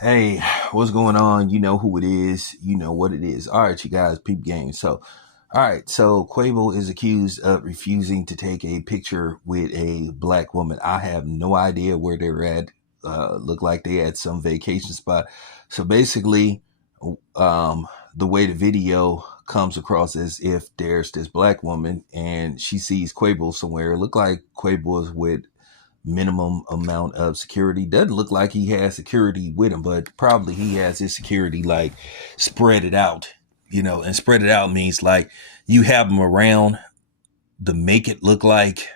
Hey, what's going on? You know who it is. You know what it is. All right, you guys, peep game. So Quavo is accused of refusing to take a picture with a black woman. I have no idea where they're at. Look like they at some vacation spot. So basically, um, the way the video comes across is if there's this black woman and she sees Quavo somewhere. It look like Quavo is with minimum amount of security. Doesn't look like he has security with him, but probably he has his security like spread it out, and spread it out means like you have them around to make it look like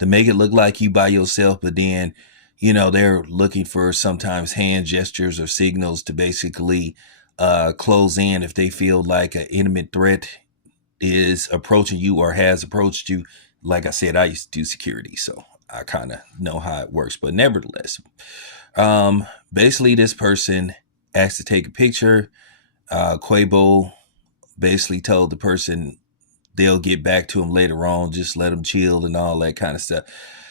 you by yourself, but then they're looking for sometimes hand gestures or signals to basically close in if they feel like an intimate threat is approaching you or has approached you. Like I said, I used to do security, so I kind of know how it works. But nevertheless, basically, this person asked to take a picture. Quavo basically told the person they'll get back to him later on, just let him chill and all that kind of stuff.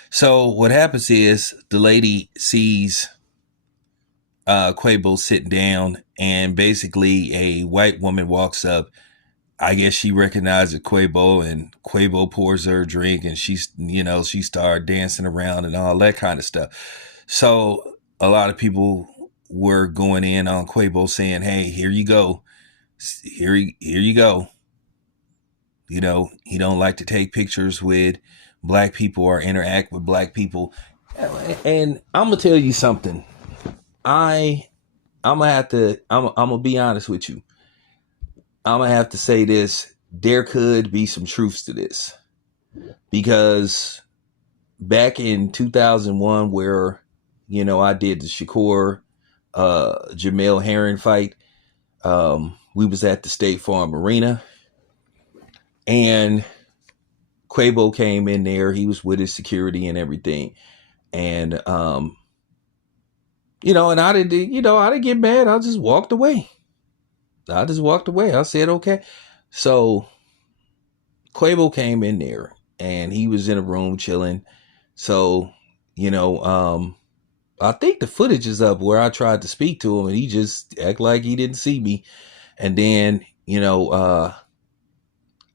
So what happens is the lady sees Quavo sitting down, and basically a white woman walks up. I guess she recognizes Quavo, and Quavo pours her a drink, and she started dancing around and all that kind of stuff. So a lot of people were going in on Quavo saying, "Hey, here you go, here you go." He don't like to take pictures with black people or interact with black people. And I'm gonna tell you something. I I'm gonna be honest with you. I'm gonna have to say this. There could be some truths to this because back in 2001, where I did the Shakur Jamel Herring fight, we was at the State Farm Arena, and Quavo came in there. He was with his security and everything, and and I didn't get mad. I just walked away. I said okay. So Quavo came in there and he was in a room chilling. So, you know, um, I think the footage is up where I tried to speak to him and he just act like he didn't see me. And then, I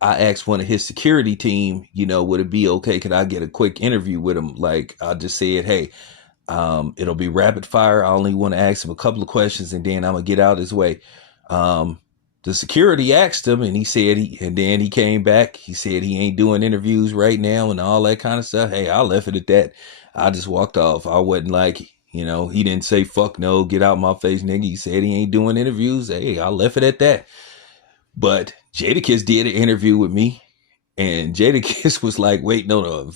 asked one of his security team, would it be okay? Could I get a quick interview with him? Like I just said, hey, it'll be rapid fire. I only want to ask him a couple of questions and then I'm gonna get out his way. Um, the security asked him and he said and then he came back. He said he ain't doing interviews right now and all that kind of stuff. Hey, I left it at that. I just walked off. I wasn't like, he didn't say fuck no, get out my face, nigga. He said he ain't doing interviews. Hey, I left it at that. But Jadakiss did an interview with me and Jadakiss was like, wait, no,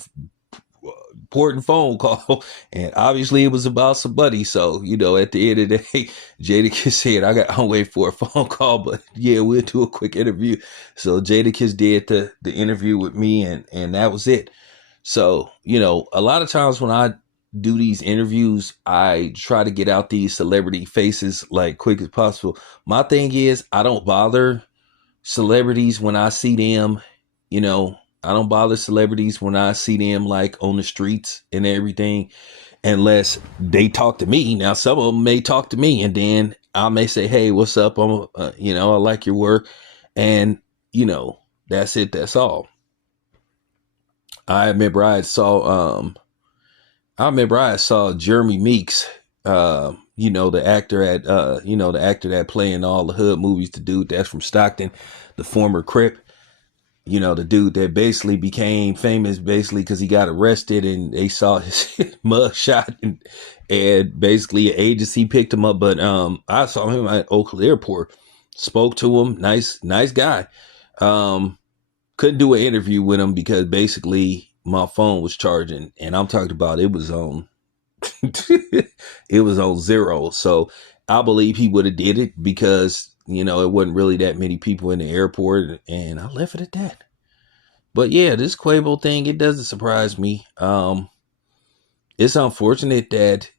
important phone call, and obviously it was about somebody. So at the end of the day, Jadakiss said, "I'm waiting for a phone call, but yeah, we'll do a quick interview." So Jadakiss did the interview with me, and that was it. So a lot of times when I do these interviews, I try to get out these celebrity faces like quick as possible. My thing is, I don't bother celebrities when I see them, you know, I don't bother celebrities when I see them like on the streets and everything, unless they talk to me. Now, some of them may talk to me, and then I may say, "Hey, what's up? I like your work," and that's it. That's all. I remember I saw Jeremy Meeks, the actor that playing all the hood movies, the dude that's from Stockton, the former Crip, the dude that basically became famous basically because he got arrested and they saw his mug shot and basically an agency picked him up. But I saw him at Oakland Airport, spoke to him, nice guy. Um, couldn't do an interview with him because basically my phone was charging and I'm talking about it was on it was on zero. So I believe he would have did it because it wasn't really that many people in the airport, and I left it at that. But yeah, this Quavo thing, it doesn't surprise me. It's unfortunate that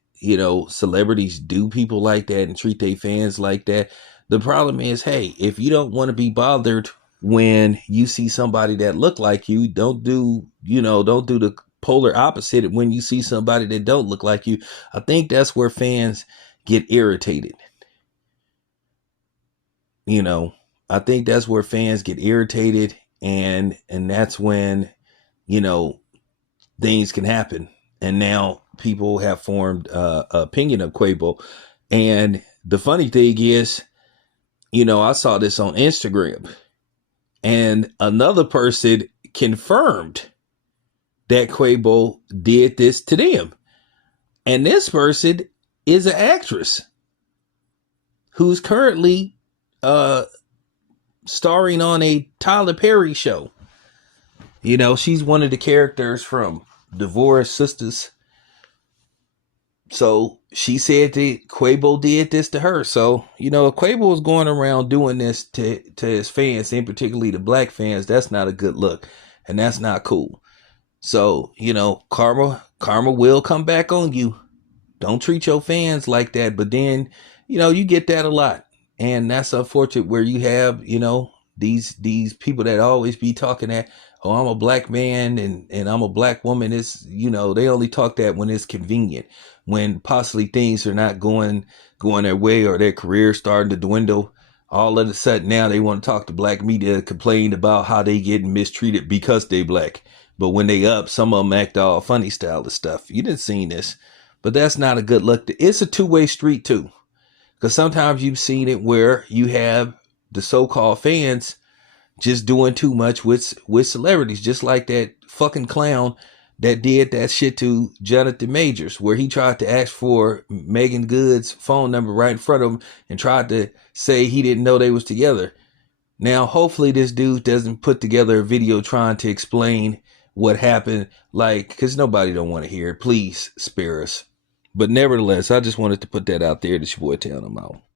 celebrities do people like that and treat their fans like that. The problem is, hey, if you don't want to be bothered when you see somebody that look like you, don't do the polar opposite when you see somebody that don't look like you. I think that's where fans get irritated. You know, I think that's where fans get irritated, and that's when, you know, things can happen. And now people have formed opinion of Quavo. And the funny thing is, you know, I saw this on Instagram, and another person confirmed that Quavo did this to them. And this person is an actress who's currently starring on a Tyler Perry show. You know, she's one of the characters from Divorce Sistas. So she said that Quavo did this to her. So, you know, if Quavo is going around doing this to his fans, and particularly the black fans, that's not a good look. And that's not cool. So, you know, karma will come back on you. Don't treat your fans like that. But then, you know, you get that a lot. And that's unfortunate where you have, you know, these people that always be talking that, oh, I'm a black man and I'm a black woman. It's, you know, they only talk that when it's convenient, when possibly things are not going their way or their career starting to dwindle. All of a sudden now they want to talk to black media, complain about how they getting mistreated because they black. But when they up, some of them act all funny style of stuff. You didn't see this, but that's not a good look. It's a two-way street too. Because sometimes you've seen it where you have the so-called fans just doing too much with celebrities, just like that fucking clown that did that shit to Jonathan Majors, where he tried to ask for Megan Good's phone number right in front of him and tried to say he didn't know they was together. Now, hopefully this dude doesn't put together a video trying to explain what happened, like, because nobody don't want to hear it. Please spare us. But nevertheless, I just wanted to put that out there that your boy telling them out.